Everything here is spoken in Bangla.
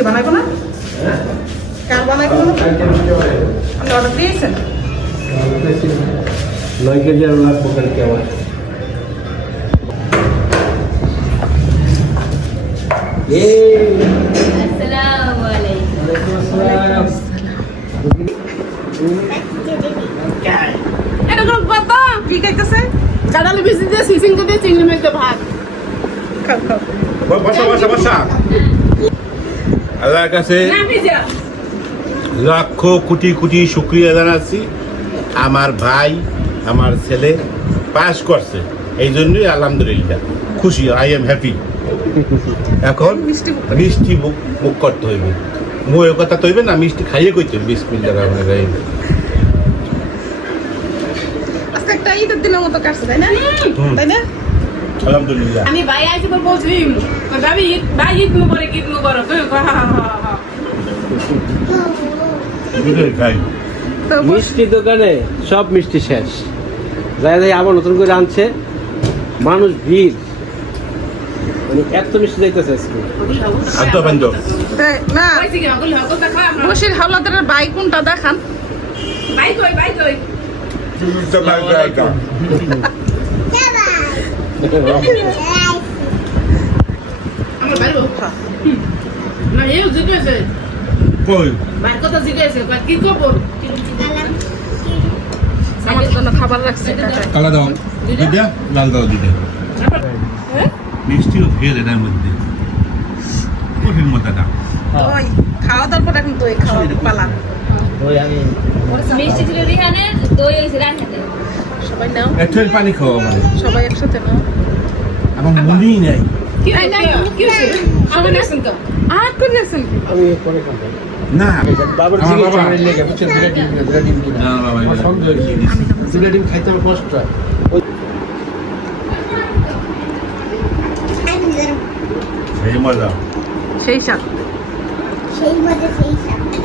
মিষ্টি বানাইবো না? কার বানাইবো না? আপনি অর্ডার দিয়েছেন? 9 কেজি আর লাগবো কালকে আমার। আসসালামু আলাইকুম। এটা কোন কথা? কি খাইতেছে? কাঁঠালি বিচি দিয়ে সিসিং দিয়ে চিংড়ি মাছ দিয়ে ভাত। খাও খাও। বসা আল্লাহর কাছে লক্ষ কোটি কোটি শুকরিয়া জানাচ্ছি। আমার ভাই আমার ছেলে পাস করছে, এই জন্যই আলহামদুলিল্লাহ খুশি। I am happy. এখন মিষ্টি মুখ করতে হইবে, মুখের কথা তো হইবে না, মিষ্টি খাইয়ে কইতে হইবে। বিসমিল্লাহির রহমানির রহিম। আজকে একটা ঈদের দিনের মতো কাটছে, তাই না? তাই না? আলহামদুলিল্লাহ। আমি ভাই আইছি পর বলছি ভাবি ভাই ঈদ মুবারক ঈদ মুবারক। দুটোই খাই। তো মিষ্টি দোকানে সব মিষ্টি শেষ। যাই যাই আবার নতুন করে আনছে, মানুষ ভিড়, মানে এত মিষ্টি যাইতেছে আজকে। আদ্য বান্ধ না, বসির হাওলাদারের ভাই কোনটা দেখান? ভাই কই ভাই কই আমার ভাই না এই জিজ্ঞেসে কই ভাই কথা জিজ্ঞেসে কি খবর? আমার জন্য খাবার রাখছে কাকা। কালা দাও দিদা, লাল দাও দিদা। মিষ্টিও ফেল এটার মধ্যে কঠিন মতাটা। ওই খাওয়া দাওয়ার পর এখন দই খাওয়া পালা। মিষ্টি ছিল রিহানের, দই হয়েছে রানহানের। সবাই নাও, একটু পানি খাওয়া মানে সবাই একসাথে নাও। আমার মনেই নাই। কি কি হইছে? সবাই নেছেন তো? আর কোন নেছেন? আমি পরে খাবো না বাবার আমার জিনিস বাবা। আমার লেগে বুঝছেন, দুটা ডিম কিনা না বাবা, আমার সন্দেহ হয়েছে, দুটা ডিম খাইতে আমার কষ্ট হয়। সেই মজা। সেই সাথ। সেই মজা সেই সাথে